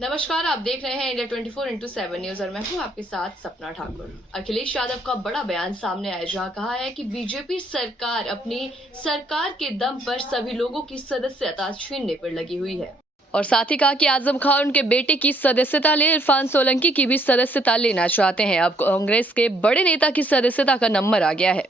नमस्कार, आप देख रहे हैं इंडिया 24/7 न्यूज और मैं हूं आपके साथ सपना ठाकुर। अखिलेश यादव का बड़ा बयान सामने आया जहां कहा है कि बीजेपी सरकार अपनी सरकार के दम पर सभी लोगों की सदस्यता छीनने पर लगी हुई है और साथ ही कहा कि आजम खान उनके बेटे की सदस्यता ले इरफान सोलंकी की भी सदस्यता लेना चाहते हैं। अब कांग्रेस के बड़े नेता की सदस्यता का नंबर आ गया है।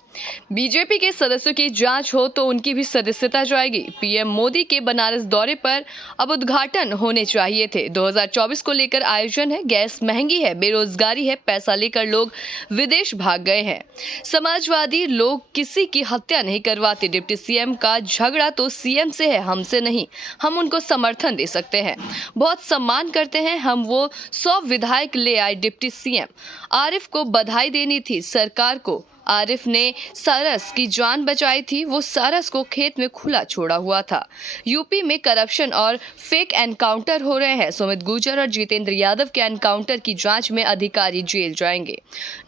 बीजेपी के सदस्यों की जांच हो तो उनकी भी सदस्यता जाएगी। पीएम मोदी के बनारस दौरे पर अब उद्घाटन होने चाहिए थे। 2024 को लेकर आयोजन है। गैस महंगी है, बेरोजगारी है, पैसा लेकर लोग विदेश भाग गए हैं। समाजवादी लोग किसी की हत्या नहीं करवाते। डिप्टी सीएम का झगड़ा तो सीएम से है, हमसे नहीं। हम उनको समर्थन दे सकते हैं, बहुत सम्मान करते हैं। हम वो 100 विधायक ले आए। डिप्टी सीएम आरिफ को बधाई देनी थी सरकार को। आरिफ ने सारस की जान बचाई थी। वो सारस को खेत में खुला छोड़ा हुआ था। यूपी में करप्शन और फेक एनकाउंटर हो रहे हैं। सुमित गुर्जर और जितेंद्र यादव के एनकाउंटर की जांच में अधिकारी जेल जाएंगे।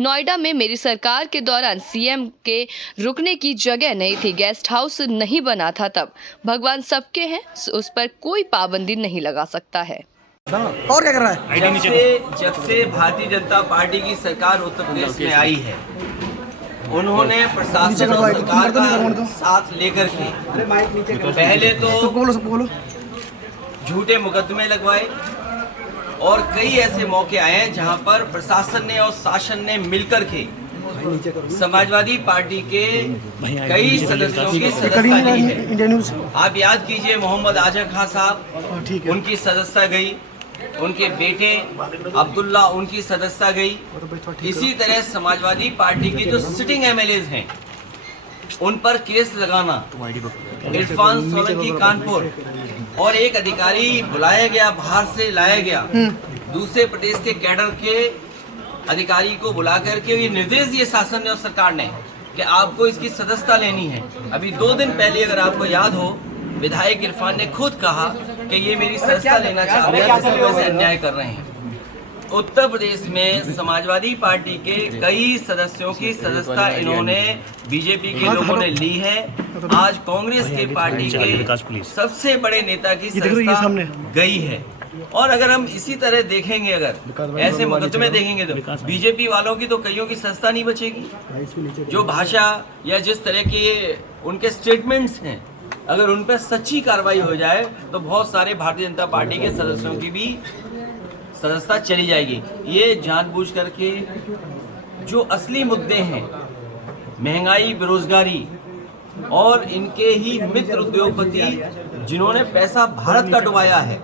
नोएडा में मेरी सरकार के दौरान सीएम के रुकने की जगह नहीं थी, गेस्ट हाउस नहीं बना था। तब भगवान सबके हैं, उस पर कोई पाबंदी नहीं लगा सकता है। और क्या कर रहा है? जब से भारतीय जनता पार्टी की सरकार उत्तर प्रदेश में आई है, उन्होंने प्रशासन और सरकार का साथ लेकर के पहले तो झूठे मुकदमे लगवाए और कई ऐसे मौके आए हैं जहां पर प्रशासन ने और शासन ने मिलकर के समाजवादी पार्टी के कई सदस्यों की सदस्यता ली है। आप याद कीजिए, मोहम्मद आजम खान साहब, उनकी सदस्यता गई। उनके बेटे अब्दुल्ला, उनकी सदस्यता गई। इसी तरह समाजवादी पार्टी के जो सिटिंग एमएलए हैं उन पर केस लगाना, इरफान सोलंकी कानपुर और एक अधिकारी बुलाया गया, बाहर से लाया गया, दूसरे प्रदेश के कैडर के अधिकारी को बुला करके ये निर्देश दिए शासन ने और सरकार ने कि आपको इसकी सदस्यता लेनी है। अभी 2 दिन पहले, अगर आपको याद हो, विधायक इरफान ने खुद कहा कि ये मेरी सदस्यता लेना चाहते हैं, जिसकी वजह से अन्याय कर रहे हैं। उत्तर प्रदेश में समाजवादी पार्टी के कई सदस्यों की सदस्यता इन्होंने बीजेपी के लोगों ने ली है। आज कांग्रेस के पार्टी के सबसे बड़े नेता की सदस्यता गई है। और अगर हम इसी तरह देखेंगे, अगर ऐसे मुकदमे देखेंगे तो बीजेपी वालों की तो कईयों की सदस्यता नहीं बचेगी। जो भाषा या जिस तरह के उनके स्टेटमेंट्स हैं, अगर उन पर सच्ची कार्रवाई हो जाए तो बहुत सारे भारतीय जनता पार्टी के सदस्यों की भी सदस्यता चली जाएगी। ये जानबूझ करके जो असली मुद्दे हैं, महंगाई, बेरोजगारी और इनके ही मित्र उद्योगपति जिन्होंने पैसा भारत का डुबाया है,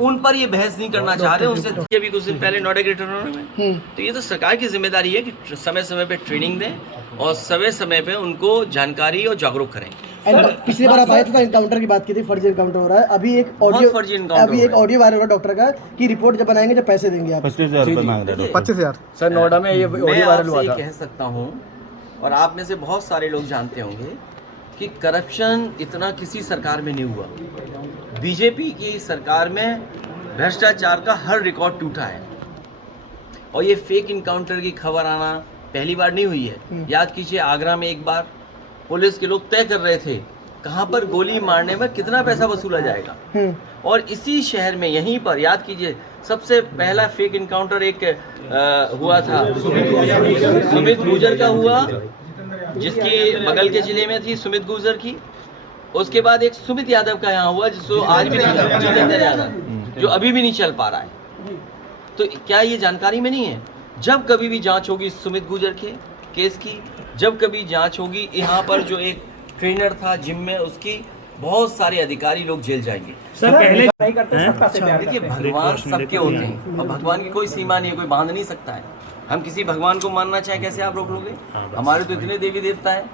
उन पर ये बहस नहीं करना चाह रहे। उनसे अभी कुछ दिन पहले नोएडा ग्रेटर में, तो ये तो सरकार की जिम्मेदारी है कि समय समय पे ट्रेनिंग दें और समय समय पे उनको जानकारी और जागरूक करें। पिछली बार आप आए थे तो एनकाउंटर की बात की थी, फर्जी एनकाउंटर हो रहा है। अभी एक ऑडियो वायरल हो रहा डॉक्टर का कि रिपोर्ट जब बनाएंगे जब पैसे देंगे आप 25,000 सर। नोएडा में ये ऑडियो वायरल हुआ था। कह सकता हूँ, और आप में से बहुत सारे लोग जानते होंगे कि करप्शन इतना किसी सरकार में नहीं हुआ। बीजेपी की सरकार में भ्रष्टाचार का हर रिकॉर्ड टूटा है और ये फेक इनकाउंटर की खबर आना पहली बार नहीं हुई है। याद कीजिए, आगरा में एक बार पुलिस के लोग तय कर रहे थे कहां पर गोली मारने में कितना पैसा वसूला जाएगा, और इसी शहर में यहीं पर याद कीजिए सबसे पहला फेक इनकाउंटर एक हुआ था, सुमित गुर्जर का हुआ, जिसकी बगल के जिले में थी सुमित गुर्जर की। उसके बाद एक सुमित यादव का यहाँ हुआ, जिसको आज भी नहीं, जितेंद्र यादव, जो अभी भी नहीं चल पा रहा है। तो क्या ये जानकारी में नहीं है? जब कभी भी जांच होगी सुमित गुर्जर के केस की, जब कभी जांच होगी यहाँ पर जो एक ट्रेनर था जिम में, उसकी, बहुत सारे अधिकारी लोग जेल जाएंगे। सर पहले देखिए, भगवान सबके होते हैं और भगवान की कोई सीमा नहीं है, कोई बांध नहीं सकता है। हम किसी भगवान को मानना चाहे, कैसे आप रोक लोगे? हमारे तो इतने देवी देवता है,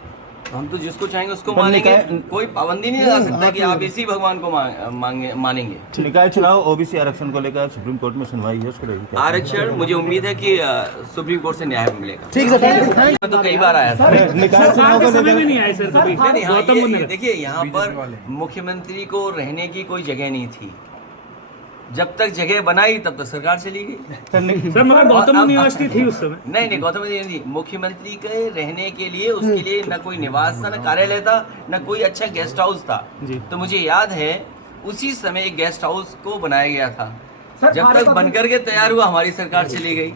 हम तो जिसको चाहेंगे उसको मानेंगे। कोई पाबंदी नहीं लगा सकता कि आप इसी भगवान को मानेंगे। निकाय चुनाव ओबीसी आरक्षण को लेकर सुप्रीम कोर्ट में सुनवाई है, उसको आरक्षण मुझे उम्मीद है कि सुप्रीम कोर्ट से न्याय मिलेगा। ठीक है, तो कई बार आया था। निकाय चुनाव को लेकर देखिए, यहाँ पर मुख्यमंत्री को रहने की कोई जगह नहीं थी। जब तक जगह बनाई तब तक सरकार चली गई। सर मगर गौतम यूनिवर्सिटी थी उस समय। नहीं, गौतम यूनिवर्सिटी मुख्यमंत्री के रहने के लिए, उसके लिए न कोई निवास था, न कार्यालय था, न कोई अच्छा गेस्ट हाउस था। तो मुझे याद है उसी समय एक गेस्ट हाउस को बनाया गया था जब तक बनकर के तैयार हुआ हमारी सरकार चली गई,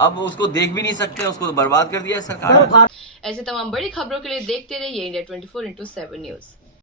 अब उसको देख भी नहीं सकते, उसको तो बर्बाद कर दिया सरकार। ऐसे तमाम बड़ी खबरों के लिए देखते रहिए इंडिया 24/7 न्यूज।